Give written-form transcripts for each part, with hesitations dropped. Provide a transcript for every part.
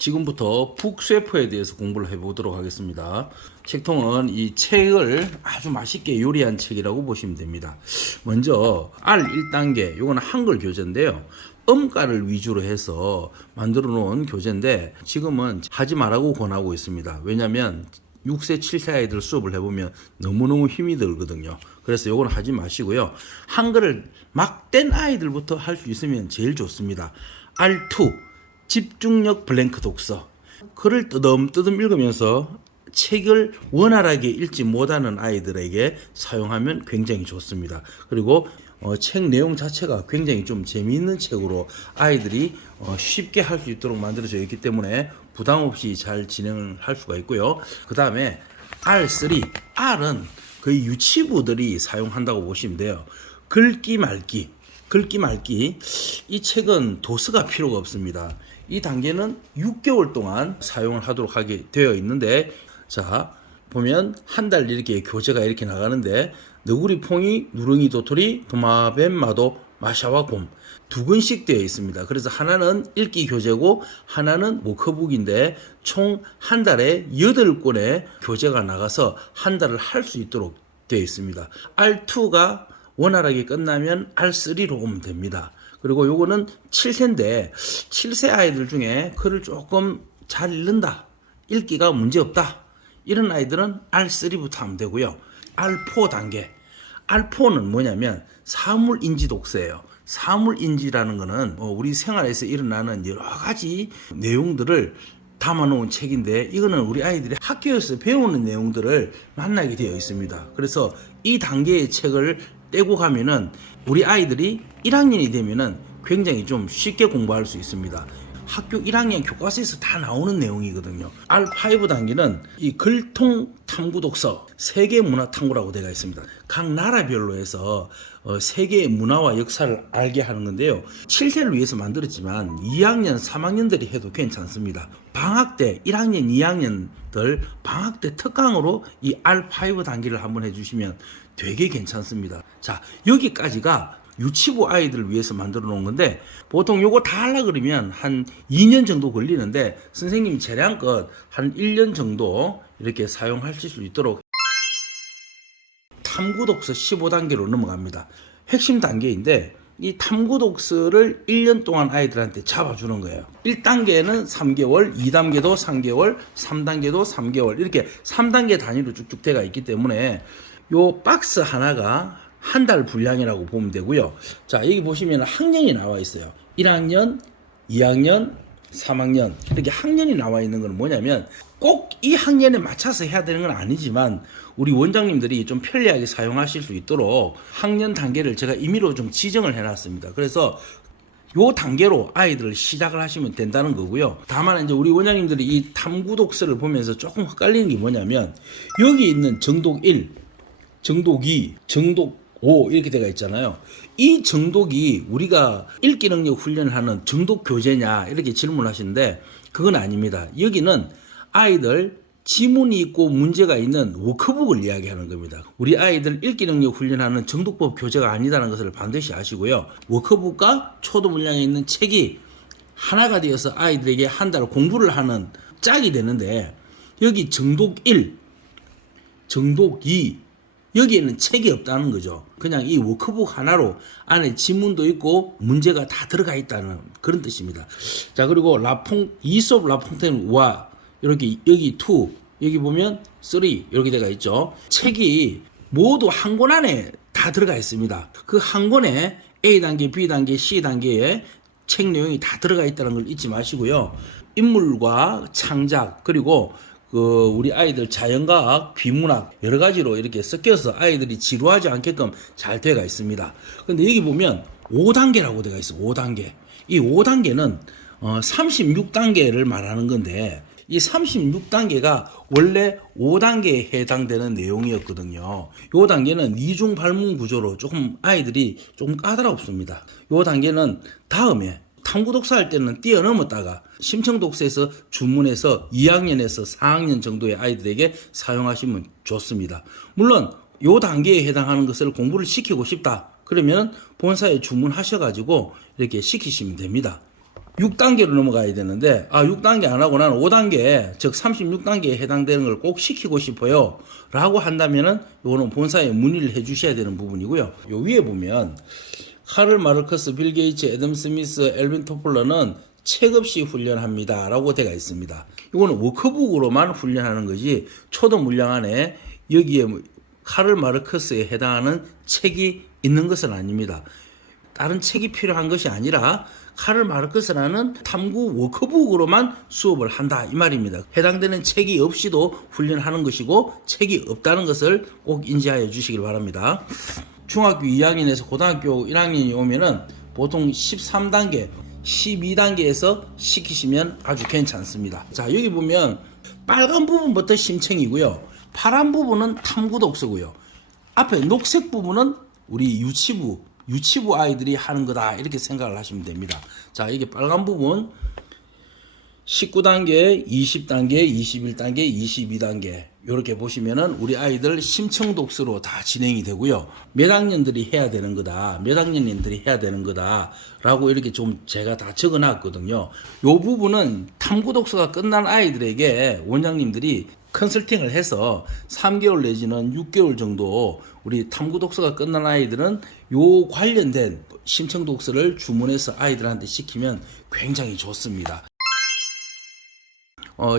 지금부터 북셰프에 대해서 공부를 해보도록 하겠습니다. 책통은 이 책을 아주 맛있게 요리한 책이라고 보시면 됩니다. 먼저 R 1단계, 요거는 한글 교재인데요. 음가를 위주로 해서 만들어 놓은 교재인데 지금은 하지 말라고 권하고 있습니다. 왜냐하면 6세, 7세 아이들 수업을 해보면 너무너무 힘이 들거든요. 그래서 요거는 하지 마시고요. 한글을 막 뗀 아이들부터 할 수 있으면 제일 좋습니다. R2, 집중력 블랭크 독서. 글을 뜨듬뜨듬 읽으면서 책을 원활하게 읽지 못하는 아이들에게 사용하면 굉장히 좋습니다. 그리고 책 내용 자체가 굉장히 좀 재미있는 책으로 아이들이 쉽게 할 수 있도록 만들어져 있기 때문에 부담 없이 잘 진행을 할 수가 있고요. 그 다음에 R3, R은 거의 유치부들이 사용한다고 보시면 돼요. 긁기 말기. 이 책은 도서가 필요가 없습니다. 이 단계는 6개월 동안 사용을 하도록 하게 되어 있는데, 자 보면 한 달 이렇게 교재가 이렇게 나가는데 너구리, 퐁이, 누렁이, 도토리, 도마뱀, 마도, 마샤와 곰 두 권씩 되어 있습니다. 그래서 하나는 읽기 교재고 하나는 워크북인데 총 한 달에 8권의 교재가 나가서 한 달을 할 수 있도록 되어 있습니다. R2가 원활하게 끝나면 R3로 오면 됩니다. 그리고 요거는 7세인데 7세 아이들 중에 글을 조금 잘 읽는다, 읽기가 문제없다, 이런 아이들은 R3부터 하면 되고요. R4 단계. R4는 뭐냐면 사물인지 독서예요. 사물인지라는 거는 우리 생활에서 일어나는 여러 가지 내용들을 담아놓은 책인데, 이거는 우리 아이들이 학교에서 배우는 내용들을 만나게 되어 있습니다. 그래서 이 단계의 책을 떼고 가면은 우리 아이들이 1학년이 되면은 굉장히 좀 쉽게 공부할 수 있습니다. 학교 1학년 교과서에서 다 나오는 내용이거든요. R5 단계는 이 글통 탐구 독서, 세계 문화 탐구라고 되어 있습니다. 각 나라별로 해서 세계의 문화와 역사를 알게 하는 건데요. 7세를 위해서 만들었지만 2학년, 3학년들이 해도 괜찮습니다. 방학 때 1학년, 2학년들 방학 때 특강으로 이 R5 단계를 한번 해주시면 되게 괜찮습니다. 자, 여기까지가 유치부 아이들을 위해서 만들어 놓은 건데, 보통 요거 다 하려 그러면 한 2년 정도 걸리는데 선생님 재량껏 한 1년 정도 이렇게 사용하실 수 있도록 탐구독서 15단계로 넘어갑니다. 핵심 단계인데 이 탐구독서를 1년 동안 아이들한테 잡아주는 거예요. 1단계는 3개월, 2단계도 3개월, 3단계도 3개월, 이렇게 3단계 단위로 쭉쭉 돼가 있기 때문에 요 박스 하나가 한 달 분량이라고 보면 되고요. 자, 여기 보시면 학년이 나와 있어요. 1학년, 2학년, 3학년, 이렇게 학년이 나와 있는 건 뭐냐면 꼭 이 학년에 맞춰서 해야 되는 건 아니지만 우리 원장님들이 좀 편리하게 사용하실 수 있도록 학년 단계를 제가 임의로 좀 지정을 해놨습니다. 그래서 요 단계로 아이들을 시작을 하시면 된다는 거고요. 다만 이제 우리 원장님들이 이 탐구 독서를 보면서 조금 헷갈리는 게 뭐냐면, 여기 있는 정독 1, 정독 2, 정독 5 이렇게 되어 있잖아요. 이 정독이 우리가 읽기 능력 훈련을 하는 정독 교재냐 이렇게 질문하시는데 그건 아닙니다. 여기는 아이들 지문이 있고 문제가 있는 워크북을 이야기하는 겁니다. 우리 아이들 읽기 능력 훈련하는 정독법 교재가 아니다는 것을 반드시 아시고요. 워크북과 초도 분량에 있는 책이 하나가 되어서 아이들에게 한 달 공부를 하는 짝이 되는데, 여기 정독 1, 정독 2, 여기에는 책이 없다는 거죠. 그냥 이 워크북 하나로 안에 지문도 있고 문제가 다 들어가 있다는 그런 뜻입니다. 자, 그리고 이솝 라퐁텐와 이렇게 여기 2, 여기 보면 3 이렇게 되어 있죠. 책이 모두 한 권 안에 다 들어가 있습니다. 그 한 권에 A단계, B단계, C단계에 책 내용이 다 들어가 있다는 걸 잊지 마시고요. 인물과 창작, 그리고 우리 아이들 자연과학, 비문학 여러 가지로 이렇게 섞여서 아이들이 지루하지 않게끔 잘 되어 있습니다. 근데 여기 보면 5단계라고 되어 있어요. 5단계. 이 5단계는 36단계를 말하는 건데, 이 36단계가 원래 5단계에 해당되는 내용이었거든요. 이 단계는 이중 발문 구조로 조금 아이들이 조금 까다롭습니다. 이 단계는 다음에 탐구독서 할 때는 뛰어넘었다가 심청독서에서 주문해서 2학년에서 4학년 정도의 아이들에게 사용하시면 좋습니다. 물론 이 단계에 해당하는 것을 공부를 시키고 싶다 그러면 본사에 주문하셔가지고 이렇게 시키시면 됩니다. 6단계로 넘어가야 되는데 6단계 안 하고 나는 5단계 즉 36단계에 해당되는 걸 꼭 시키고 싶어요 라고 한다면은 이거는 본사에 문의를 해 주셔야 되는 부분이고요. 요 위에 보면 카를 마르크스, 빌 게이츠, 애덤 스미스, 엘빈 토플러는 책 없이 훈련합니다 라고 되어 있습니다. 이거는 워크북으로만 훈련하는 거지 초도 물량 안에 여기에 카를 마르크스에 해당하는 책이 있는 것은 아닙니다. 다른 책이 필요한 것이 아니라 카를 마르크스라는 탐구 워크북으로만 수업을 한다 이 말입니다. 해당되는 책이 없이도 훈련하는 것이고 책이 없다는 것을 꼭 인지하여 주시길 바랍니다. 중학교 2학년에서 고등학교 1학년이 오면은 보통 13단계, 12단계에서 시키시면 아주 괜찮습니다. 자, 여기 보면 빨간 부분부터 심층이고요. 파란 부분은 탐구 독서고요. 앞에 녹색 부분은 우리 유치부 아이들이 하는 거다 이렇게 생각을 하시면 됩니다. 자, 이게 빨간 부분 19단계, 20단계, 21단계, 22단계 이렇게 보시면은 우리 아이들 심층 독서로 다 진행이 되고요. 몇 학년들이 해야 되는 거다, 몇 학년들이 해야 되는 거다 라고 이렇게 좀 제가 다 적어 놨거든요. 이 부분은 탐구 독서가 끝난 아이들에게 원장님들이 컨설팅을 해서 3개월 내지는 6개월 정도 우리 탐구 독서가 끝난 아이들은 요 관련된 심층 독서를 주문해서 아이들한테 시키면 굉장히 좋습니다.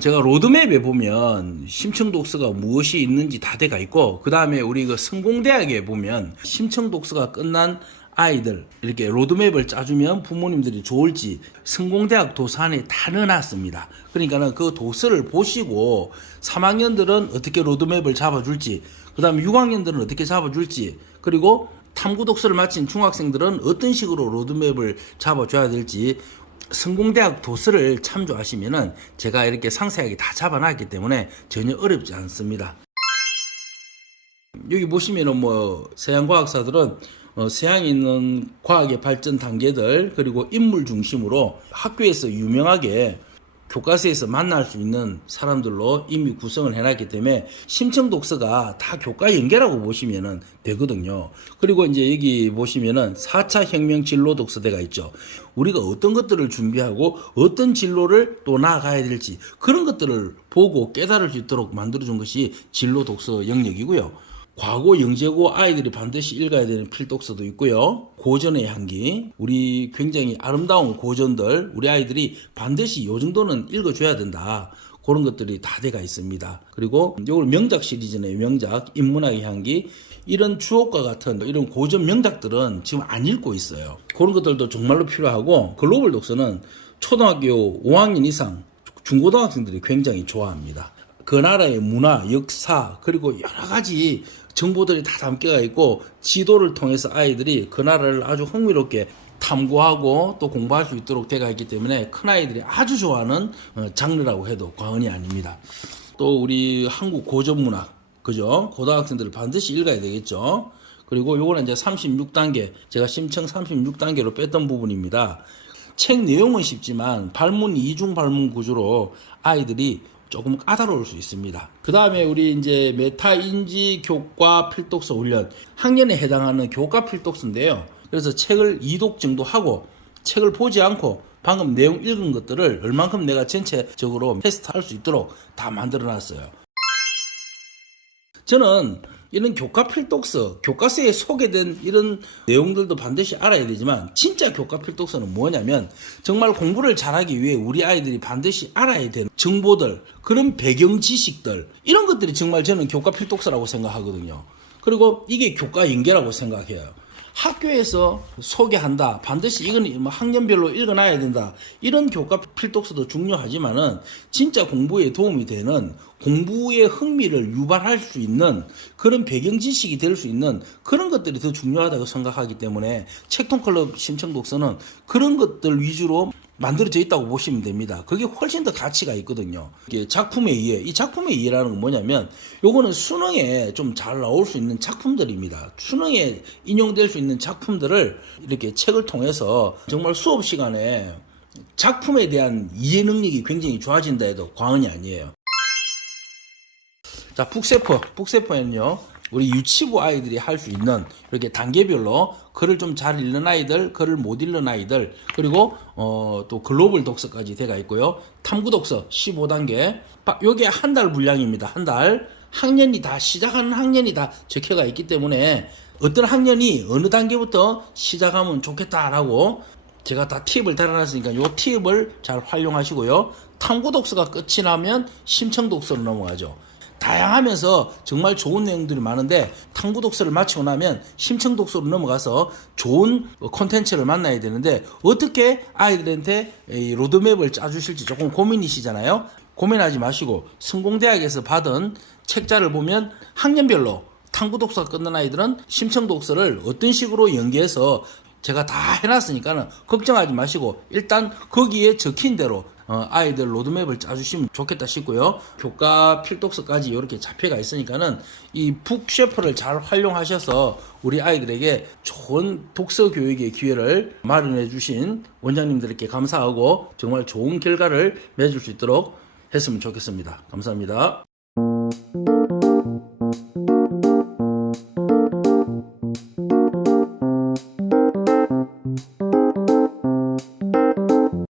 제가 로드맵에 보면 심층 독서가 무엇이 있는지 다 돼가 있고, 그 다음에 우리 그 성공대학에 보면 심층 독서가 끝난 아이들 이렇게 로드맵을 짜주면 부모님들이 좋을지 성공대학 도서관에 다 넣어놨습니다. 그러니까는 그 도서를 보시고 3학년들은 어떻게 로드맵을 잡아줄지, 그 다음에 6학년들은 어떻게 잡아줄지, 그리고 탐구 독서를 마친 중학생들은 어떤 식으로 로드맵을 잡아줘야 될지 성공대학 도서를 참조하시면은 제가 이렇게 상세하게 다 잡아놨기 때문에 전혀 어렵지 않습니다. 여기 보시면은 서양과학사들은 서양에 있는 과학의 발전 단계들 그리고 인물 중심으로 학교에서 유명하게 교과서에서 만날 수 있는 사람들로 이미 구성을 해놨기 때문에 심층 독서가 다 교과 연계라고 보시면 되거든요. 그리고 이제 여기 보시면은 4차 혁명 진로 독서대가 있죠. 우리가 어떤 것들을 준비하고 어떤 진로를 또 나아가야 될지 그런 것들을 보고 깨달을 수 있도록 만들어준 것이 진로 독서 영역이고요. 과거 영재고 아이들이 반드시 읽어야 되는 필독서도 있고요. 고전의 향기, 우리 굉장히 아름다운 고전들 우리 아이들이 반드시 요 정도는 읽어줘야 된다. 그런 것들이 다 돼가 있습니다. 그리고 요걸 명작 시리즈네요. 명작, 인문학의 향기, 이런 주옥과 같은 이런 고전 명작들은 지금 안 읽고 있어요. 그런 것들도 정말로 필요하고, 글로벌 독서는 초등학교 5학년 이상 중고등학생들이 굉장히 좋아합니다. 그 나라의 문화, 역사, 그리고 여러 가지 정보들이 다 담겨가 있고 지도를 통해서 아이들이 그 나라를 아주 흥미롭게 탐구하고 또 공부할 수 있도록 되어 있기 때문에 큰아이들이 아주 좋아하는 장르라고 해도 과언이 아닙니다. 또 우리 한국 고전문학, 그죠? 고등학생들을 반드시 읽어야 되겠죠. 그리고 요거는 이제 36단계, 제가 심층 36단계로 뺐던 부분입니다. 책 내용은 쉽지만 발문 이중 발문 구조로 아이들이 조금 까다로울 수 있습니다. 그 다음에 우리 이제 메타인지 교과 필독서 훈련, 학년에 해당하는 교과 필독서인데요. 그래서 책을 2독 정도 하고 책을 보지 않고 방금 내용 읽은 것들을 얼만큼 내가 전체적으로 테스트할 수 있도록 다 만들어 놨어요. 저는 이런 교과 필독서, 교과서에 소개된 이런 내용들도 반드시 알아야 되지만 진짜 교과 필독서는 뭐냐면 정말 공부를 잘하기 위해 우리 아이들이 반드시 알아야 되는 정보들, 그런 배경 지식들, 이런 것들이 정말 저는 교과 필독서라고 생각하거든요. 그리고 이게 교과 연계라고 생각해요. 학교에서 소개한다, 반드시 이건 학년별로 읽어놔야 된다, 이런 교과 필독서도 중요하지만은 진짜 공부에 도움이 되는, 공부의 흥미를 유발할 수 있는 그런 배경 지식이 될 수 있는 그런 것들이 더 중요하다고 생각하기 때문에 책통클럽 심층 독서는 그런 것들 위주로 만들어져 있다고 보시면 됩니다. 그게 훨씬 더 가치가 있거든요. 이게 작품의 이해, 이 작품의 이해라는 건 뭐냐면 요거는 수능에 좀 잘 나올 수 있는 작품들입니다. 수능에 인용될 수 있는 작품들을 이렇게 책을 통해서 정말 수업 시간에 작품에 대한 이해 능력이 굉장히 좋아진다 해도 과언이 아니에요. 자, 북세포에는요 우리 유치부 아이들이 할 수 있는 이렇게 단계별로 글을 좀 잘 읽는 아이들, 글을 못 읽는 아이들, 그리고 또 글로벌 독서까지 돼가 있고요. 탐구 독서 15단계. 요게 한 달 분량입니다. 한 달. 학년이 다 시작하는 학년이 다 적혀가 있기 때문에 어떤 학년이 어느 단계부터 시작하면 좋겠다라고 제가 다 팁을 달아놨으니까 요 팁을 잘 활용하시고요. 탐구 독서가 끝이 나면 심층 독서로 넘어가죠. 다양하면서 정말 좋은 내용들이 많은데 탐구 독서를 마치고 나면 심층 독서로 넘어가서 좋은 콘텐츠를 만나야 되는데 어떻게 아이들한테 이 로드맵을 짜주실지 조금 고민이시잖아요. 고민하지 마시고 성공대학에서 받은 책자를 보면 학년별로 탐구 독서가 끝난 아이들은 심층 독서를 어떤 식으로 연계해서 제가 다 해놨으니까는 걱정하지 마시고 일단 거기에 적힌 대로 아이들 로드맵을 짜주시면 좋겠다 싶고요. 교과 필독서까지 이렇게 잡혀가 있으니까는 이 북셰프를 잘 활용하셔서 우리 아이들에게 좋은 독서 교육의 기회를 마련해 주신 원장님들께 감사하고 정말 좋은 결과를 맺을 수 있도록 했으면 좋겠습니다. 감사합니다.